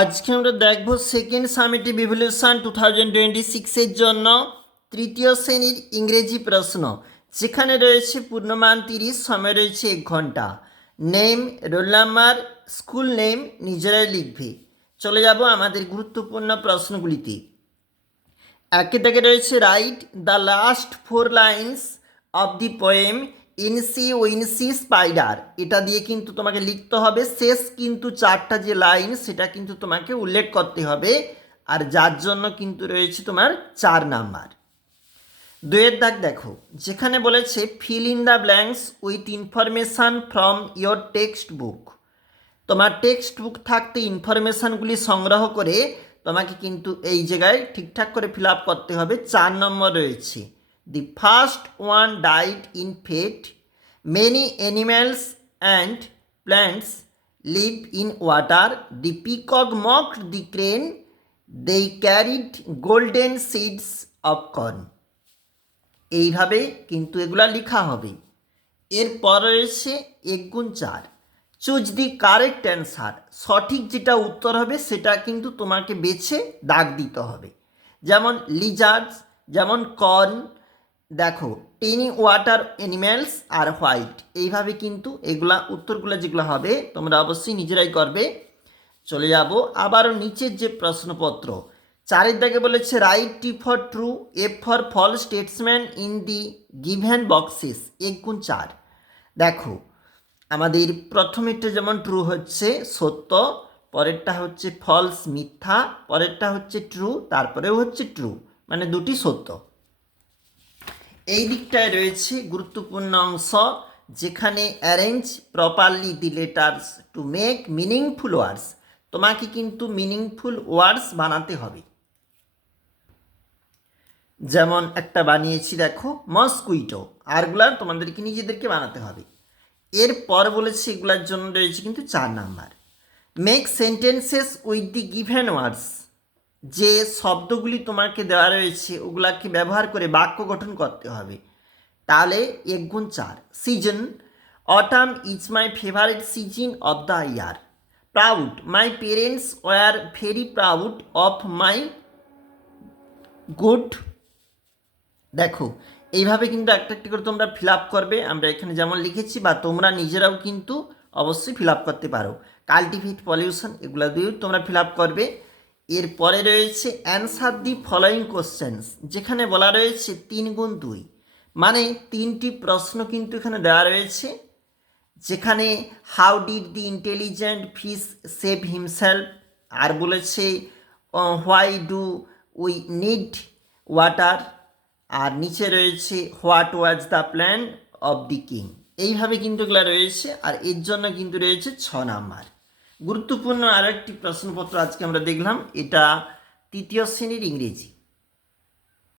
আজকে আমরা দেখব সেকেন্ড সামেটিভ ইভ্যালুয়েশন 2026 এর জন্য তৃতীয় শ্রেণীর ইংরেজি প্রশ্ন, যেখানে রয়েছে পূর্ণমান 30, সময় রয়েছে 1 ঘন্টা। Name, roll number, school name নিজেরাই লিখবে। চলে যাব আমাদের গুরুত্বপূর্ণ প্রশ্নগুলিতে। একে থেকে রয়েছে write the last 4 lines of the poem Incy Wincy spider. এটা দিয়ে কিন্তু তোমাকে লিখতে হবে। শেষ কিন্তু 4টা যে লাইন সেটা কিন্তু তোমাকে উল্লেখ করতে হবে, আর যার জন্য কিন্তু রয়েছে তোমার 4 নাম্বার। 2 দাগ দেখো, যেখানে বলেছে fill in the blanks with information from your text book. তোমার টেক্সট বুক থাকতে ইনফরমেশানগুলি সংগ্রহ করে তোমাকে কিন্তু এই জায়গায় ঠিকঠাক করে ফিল আপ করতে হবে। 4 নম্বর রয়েছে the first one died in fate, many animals and plants live in water, the peacock mocked the crane, they carried golden seeds of corn. এইভাবে কিন্তু এগুলা লেখা হবে। এরপর রয়েছে 1 × 4, চুজ দি কারেক্ট অ্যান্সার। সঠিক যেটা উত্তর হবে সেটা কিন্তু তোমাকে বেছে দাগ দিতে হবে। যেমন লিজার্ডস, যেমন কর্ন, দেখো টেনি ওয়াটার অ্যানিম্যালস আর হোয়াইট। এইভাবে কিন্তু এগুলা উত্তরগুলো যেগুলো হবে তোমরা অবশ্যই নিজেরাই করবে। চলে যাব আবারও নিচের যে প্রশ্নপত্র। 4 দাগে বলেছে write T for true, F for false স্টেটসম্যান ইন দি গিভেন বক্সেস। 1 × 4 দেখো আমাদের প্রথমেরটা যেমন ট্রু হচ্ছে সত্য, পরেরটা হচ্ছে ফলস মিথ্যা, পরেরটা হচ্ছে ট্রু, তারপরেও হচ্ছে ট্রু, মানে দুটি সত্য। এই দিকটায় রয়েছে গুরুত্বপূর্ণ অংশ, যেখানে arrange properly the letters to make meaningful ওয়ার্ডস। তোমাকে কিন্তু মিনিংফুল ওয়ার্ডস বানাতে হবে। যেমন একটা বানিয়েছি দেখো মসকুইটো, আরগুলা তোমাদেরকে নিজেদেরকে বানাতে হবে। এরপর বলেছে এগুলার জন্য রয়েছে কিন্তু 4 number. Make sentences with the given words. যে শব্দগুলি তোমাকে দেওয়া রয়েছে ওগুলাকে ব্যবহার করে বাক্য গঠন করতে হবে। তাহলে 1 × 4 season, autumn is my favourite season of the year. Proud, my parents were very proud of my good. দেখো এইভাবে কিন্তু একটা একটা করে তোমরা ফিল আপ করবে। আমরা এখানে যেমন লিখেছি, বা তোমরা নিজেরাও কিন্তু অবশ্যই ফিল আপ করতে পারো। কাল্টিভেট, পলিউশন, এগুলো দিয়েও তোমরা ফিল আপ করবে। এরপরে রয়েছে অ্যান্সার দি ফলোয়িং কোশ্চেন্স, যেখানে বলা রয়েছে 3 × 2, মানে 3টি প্রশ্ন কিন্তু এখানে দেওয়া রয়েছে। যেখানে how did the intelligent fish save himself, আর বলেছে why do we need water, আর নিচে রয়েছে what was the plan of the king. এইভাবে কিন্তু এগুলো রয়েছে, আর এর জন্য কিন্তু রয়েছে 6 নাম্বার। গুরুত্বপূর্ণ আরও একটি প্রশ্নপত্র আজকে আমরা দেখলাম, এটা তৃতীয় শ্রেণীর ইংরেজি।